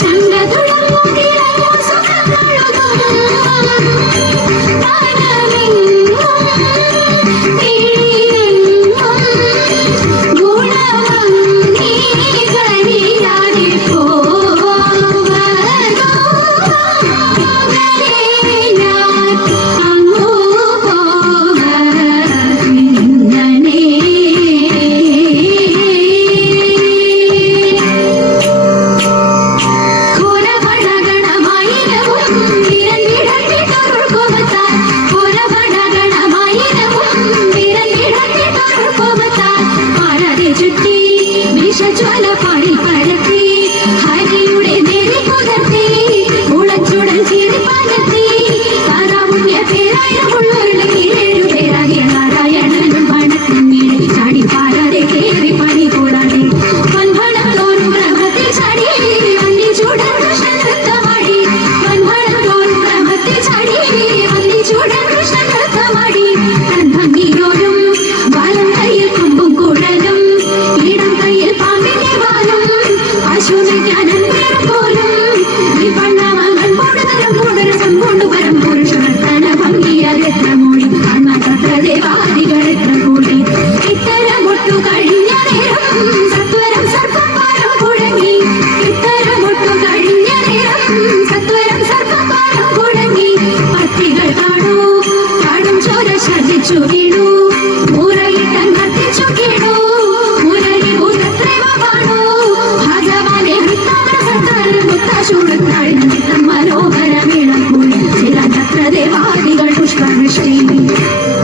ಚಂದದುಳ ಮುಗಿಲ ಸುಖ ಕಳುದು Thank you.